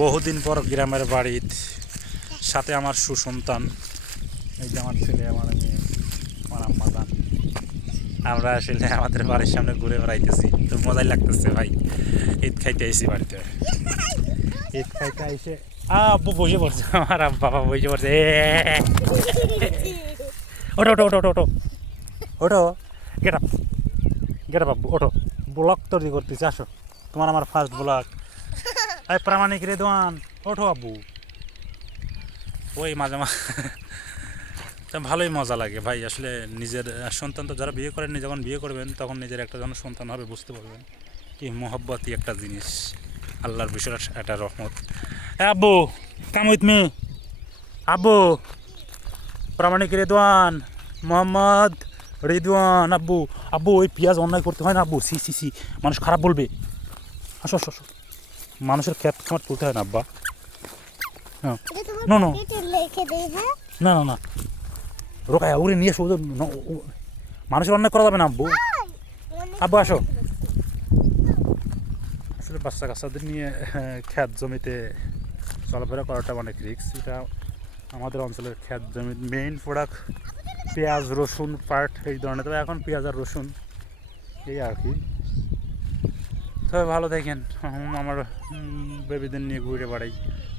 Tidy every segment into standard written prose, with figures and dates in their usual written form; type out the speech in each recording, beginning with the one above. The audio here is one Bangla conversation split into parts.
বহুদিন পর গ্রামের বাড়ির সাথে আমার সুসন্তান, এই যে আমার ছেলে, আমার মেয়ে, আমার আম্মা জান, আমরা আসলে আমাদের বাড়ির সামনে ঘুরে বেড়াইতেছি, তো মজাই লাগতেছে ভাই। ঈদ খাইতে আইসি বাড়িতে, ঈদ খাইতে আইসে আব্বু বসে পড়ছে, আমার বাবা বসে পড়ছে। ওটো ওটো ওটো ওটো ওটো ওটো, গেট আপ গেট আপ আব্বু, ওটো। ব্লগ তৈরি করতেছি, আসো, তোমার আমার ফার্স্ট ব্লগ। এই প্রামাণিক রেদওয়ান, ওঠো আব্বু। ওই মাঝে মাঝে তা ভালোই মজা লাগে ভাই। আসলে নিজের সন্তান তো যারা বিয়ে করেননি, যখন বিয়ে করবেন তখন নিজের একটা যেন সন্তান হবে, বুঝতে পারবেন কি মোহব্বতই একটা জিনিস, আল্লাহর বিষয়টা একটা রহমত। আব্বু কাম উইথ মি, আব্বু প্রামাণিক রেদওয়ান, মোহাম্মদ রিদওয়ান। আব্বু আব্বু ওই পেঁয়াজ অন্যায় করতে হয় না আব্বু, সি সি সি, মানুষ খারাপ বলবে। আসো আসো আসো, মানুষের ক্ষেত খামার তুলতে হয় না আব্বা। হ্যাঁ, না না না না না, রোকায়া উড়ে নিয়ে এসো। মানুষের অন্যায় করা যাবে না আব্বু। আব্বু আসো। আসলে বাচ্চা কাচ্চাদের নিয়ে ক্ষেত জমিতে চলাফেরা করাটা অনেক রিস্ক। এটা আমাদের অঞ্চলের ক্ষেত জমির মেইন প্রোডাক্ট পেঁয়াজ রসুন পাট এই ধরনের। তবে এখন পেঁয়াজ আর রসুন এই আর কি। তবে ভালো থাকেন, আমার বেবিদের নিয়ে ঘুরে বেড়াই।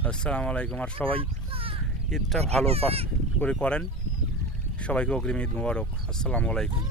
আসসালামু আলাইকুম। আর সবাই ঈদটা ভালো করে করেন, সবাইকে অগ্রিম ঈদ মোবারক। আসসালামু আলাইকুম।